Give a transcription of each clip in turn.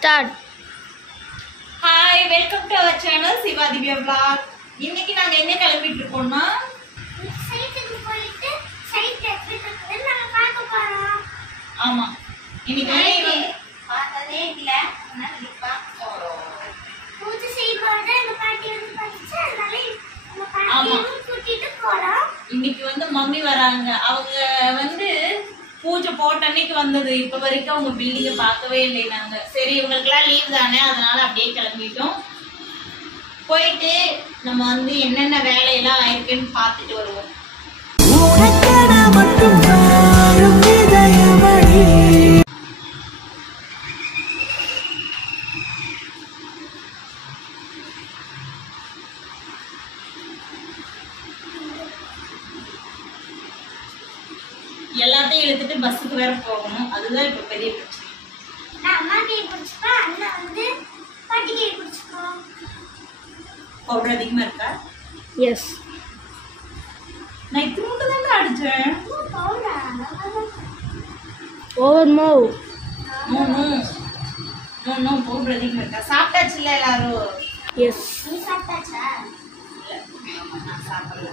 Start. Hi, welcome to our channel Siva Divya vlog. இன்னைக்கு நாங்க எங்க கிளம்பிட்டு இருக்கோம்னா சைட்டுக்கு போயிட்டு சைட் எப்படி இருக்குன்னு நாங்க பார்க்க போறோம். ஆமா, இன்னைக்கு பார்த்ததே இல்ல, அதனால இப்ப பூஜை செய்யும்போது அந்த பாட்டி வந்து படிச்சு அதனால அந்த பாட்டியும் கூட்டிட்டு போறோம். இன்னைக்கு வந்து மம்மி வராங்க. அவங்க வந்து பூஜை போட்ட அன்னைக்கு வந்தது. இப்ப வரைக்கும் அவங்க பில்டிங்கை பார்க்கவே இல்லை. நாங்க சரி இவங்களுக்குலாம் லீவ் தானே, அதனால அப்படியே கிளம்பிட்டோம். போயிட்டு நம்ம வந்து என்னென்ன வேலையெல்லாம் ஆயிருக்குன்னு பார்த்துட்டு வருவோம். எல்லாத்தையும் இழுத்துட்டு பஸ்ஸுக்கு வேற போகணும். அதுதான் இப்ப பெரிய பிரச்சனை. நான் அம்மா கை பிடிச்சுப்பா, அண்ணா வந்து பாட்டி கை பிடிச்சுப்போ. பவுடர் அதிகமா இருக்கா? எஸ். நான் இத்தினூண்டு தானே அடிச்சேன். Powder over move. No no no no, powder அதிகமா இருக்கா? சாப்பிட்டாச்சுல்ல எல்லாரும்? எஸ். நீ சாப்பிட்டாச்சா? இல்ல, ஆமா, நான் சாப்பிடல.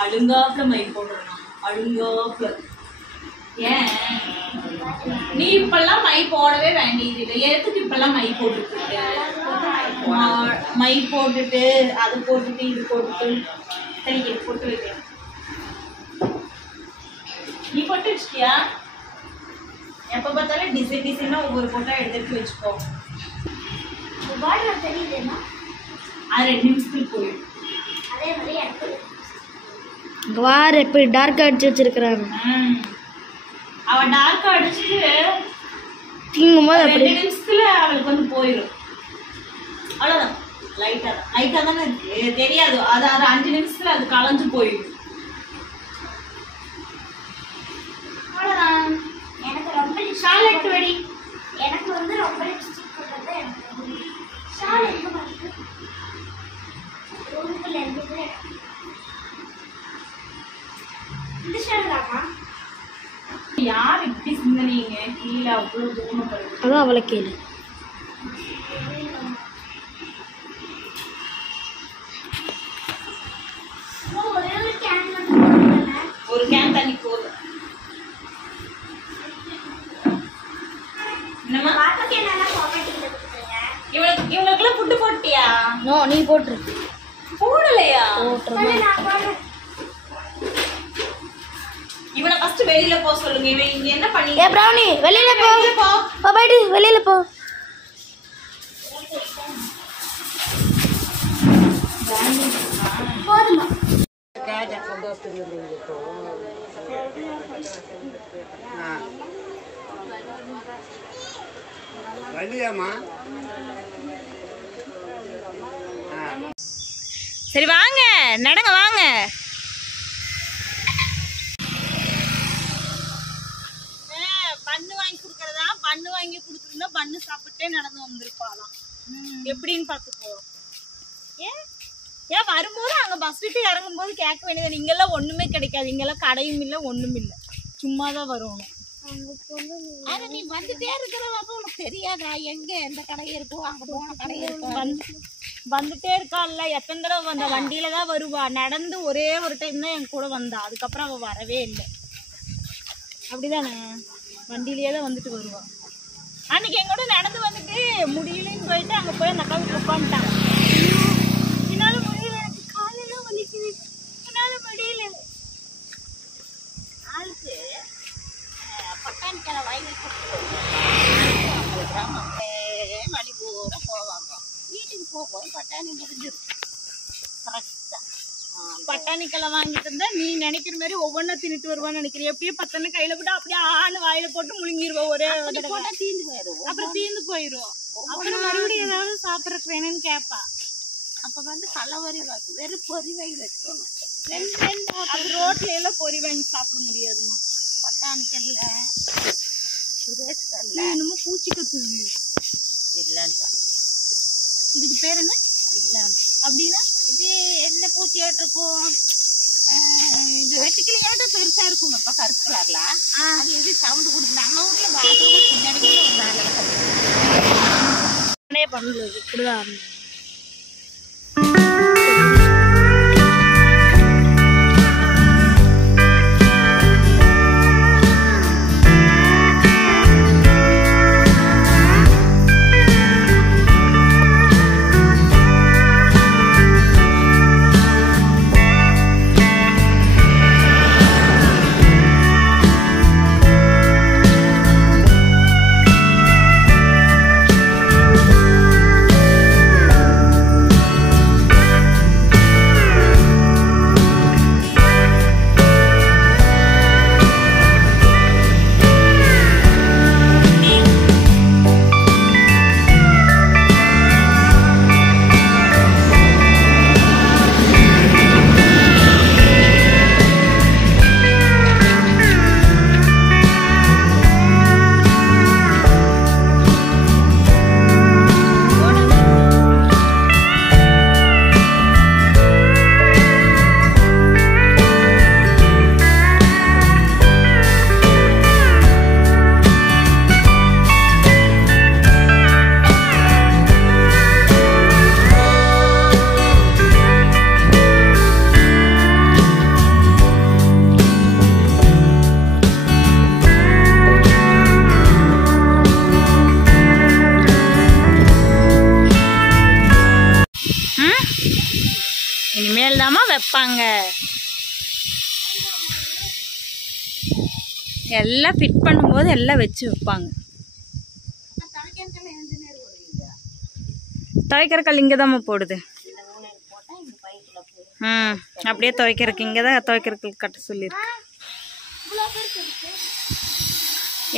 அழுங்காப்புல மை போடுறோம். அழுங்காப்புல ஏன் நீ இப்பெல்லாம் மை போடவே வேண்டியது இல்லை. எதுக்கு இப்பெல்லாம் மை போட்டுட்டு மை போட்டுட்டு அது போட்டுட்டு இது போட்டுட்டு சரி போட்டு வைக்க. நீ போட்டு வச்சிட்டியா? எப்ப பார்த்தாலும் டிசைன் டிசைனா ஒவ்வொரு போட்டோ எடுத்து வச்சுக்கோ. பாட்டில் தெரியுதுன்னா அது 2 நிமிஷத்துக்கு போயிடும். அதே மாதிரி எனக்கு வார் எப்படி டார்க் அடிச்சு வச்சிருக்கிறாங்க. அவ டார்க் அடிச்சுட்டு தீங்கும் போது அப்படி 2 நிமிஷத்துல அவளுக்கு வந்து போயிடும். அவ்வளவுதான். லைட்டா தானே இருக்கு, தெரியாது. அது 5 நிமிஷத்துல அது கலைஞ்சு போயிடும். அவ்வளவுதான். எனக்கு ரொம்ப ஷாலட் வெடி. எனக்கு வந்து ரொம்ப லிப்ஸ்டிக் போடுறது எனக்கு ரொம்ப பிடிக்கும். ஷால் எங்க பண்ணுது ரூமுக்குள்ள இருந்தது. இந்த ஷால் தாமா? யார் இப்படி சிந்தனைங்க கீழே அவ்வளவு தூரம் போயிடும். அதான் அவளை கேளு. ஒரே ஒரு கேன் மட்டும் போடுறேன். ஒரு கேன் தண்ணி போதும். என்னம்மா வாட்டர் கேன் எல்லாம் பாக்கெட்ல கொடுத்துருங்க. இவங்களுக்குலாம் ஃபுட்டு போட்டியா? நோ, நீ போட்டுரு. போடலையா? போட்டுருமா? நான் போடுறேன். இவனை ஃபர்ஸ்ட் வெளியில போக சொல்லுங்க. இவன் இங்க என்ன பண்ணி ஏ பிரவுனி, வெளியில போ. போ. போ போயிடு, வெளியில போ. போதுமா? சரி வாங்க, நடங்க வாங்க. பண்ணு வாங்கி கொடுக்கறதா? பண்ணு வாங்கி கொடுத்துருந்தா பண்ணு சாப்பிட்டே நடந்து வந்திருப்பாளாம். எப்படின்னு பாத்துக்கோ. ஏன் வரும்போது அங்க பஸ் விட்டு இறங்கும் போது கேட்க வேண்டியது. இங்கெல்லாம் ஒண்ணுமே கிடைக்காது. இங்கெல்லாம் கடையும் இல்லை, ஒண்ணும் இல்லை. சும்மாதான் வரணும். அத நீ வந்துட்டே இருக்கிறவங்க உனக்கு தெரியாதா எங்க எந்த கடை இருக்கும் அங்க போன கடை இருக்கும்? வந்துட்டே இருக்காள்ல, எத்தனை தடவை அந்த வண்டியில தான் வருவா. நடந்து ஒரே ஒரு டைம் தான் என் கூட வந்தா. அதுக்கப்புறம் அவ வரவே இல்லை. அப்படிதானே? வண்டியிலேயே தான் வந்துட்டு வருவா. அன்னைக்கு எங்கூட நடந்து வந்துட்டு முடியலன்னு போயிட்டு அங்க போய் அந்த அக்கா வீட்டுல உட்காந்துட்டாங்க. என்னால முடியல, எனக்கு காலெல்லாம் வலிக்குது, என்னால முடியல. ஆளுக்கு பட்டாணிக்கான வாங்கி மணி பூரா போவாங்க. வீட்டுக்கு போகும்போது பட்டாணி முடிஞ்சிடும். கரெக்டா பட்டாணிக்கெல்லாம் வாங்கிட்டு இருந்தா நீ நினைக்கிற மாதிரி ஒவ்வொன்னா தின்னுட்டு வருவான்னு நினைக்கிறேன். எப்படியே 10 கையில போட்டு அப்படியே ஆணு வாயில போட்டு முழுங்கிடுவா. ஒரே தீந்து போயிடும். அப்புறம் தீந்து போயிடும். அப்புறம் மறுபடியும் ஏதாவது சாப்பிடறதுக்கு வேணும்னு கேட்பா. அப்ப வந்து கள்ளவரி வெறும் பொறி வாங்கி வச்சுக்கணும். அது ரோட்ல எல்லாம் பொறி வாங்கி சாப்பிட முடியாதுமா. பட்டாணிக்கல்ல என்னமோ பூச்சி கத்துது. இல்ல இதுக்கு பேர் என்ன? இல்ல அப்படின்னா இது என்ன பூச்சியாட்டு இருக்கும், இது வெட்டிக்கிளியாட்டும் பெருசா இருக்குங்கப்பா, கருப்பு கலர்ல. அது எது சவுண்ட் கொடுக்குது? நம்ம வீட்டுல பாத்ரூம் பின்னாடி பண்ணுறது இப்படிதான். இனிமேல் தாமா வைப்பாங்க. எல்லாம் ஃபிட் பண்ணும்போது எல்லாம் வச்சு வைப்பாங்க. துவைக்கிற கல் இங்கே தாம்மா போடுது. அப்படியே துவைக்கிறதுக்கு இங்கே தான் துவைக்கிறதுக்கு கட்ட சொல்லியிருக்கு.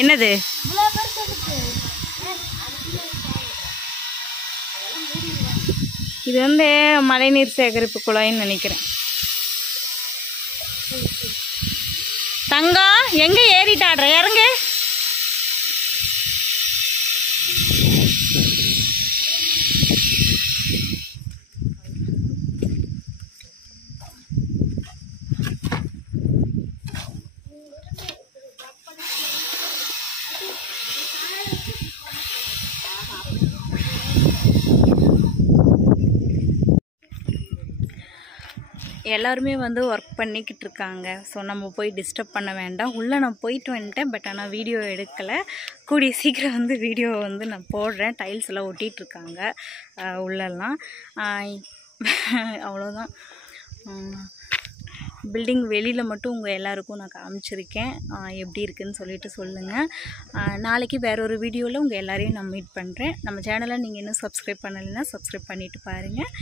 என்னது? இது வந்து மழைநீர் சேகரிப்பு குழாய்ன்னு நினைக்கிறேன். தங்கம் எங்க ஏறிட்டாடுற, இறங்கு. எல்லாருமே வந்து ஒர்க் பண்ணிக்கிட்டு இருக்காங்க. ஸோ நம்ம போய் டிஸ்டர்ப் பண்ண வேண்டாம். உள்ளே நான் போயிட்டு வந்துட்டேன், பட் ஆனால் வீடியோ எடுக்கலை. கூடிய சீக்கிரம் வந்து வீடியோ வந்து நான் போடுறேன். டைல்ஸ் எல்லாம் ஒட்டிகிட்ருக்காங்க உள்ளெல்லாம். அவ்வளோதான். பில்டிங் வெளியில் மட்டும் உங்கள் எல்லாருக்கும் நான் காமிச்சிருக்கேன். எப்படி இருக்குதுன்னு சொல்லிட்டு சொல்லுங்கள். நாளைக்கு வேற ஒரு வீடியோவில் உங்கள் எல்லாரையும் நான் மீட் பண்ணுறேன். நம்ம சேனலை நீங்கள் இன்னும் சப்ஸ்கிரைப் பண்ணலைன்னா சப்ஸ்கிரைப் பண்ணிவிட்டு பாருங்கள்.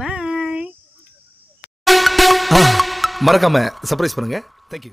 பாய். மறக்காம சர்ப்ரைஸ் பண்ணுங்க. தேங்க்யூ.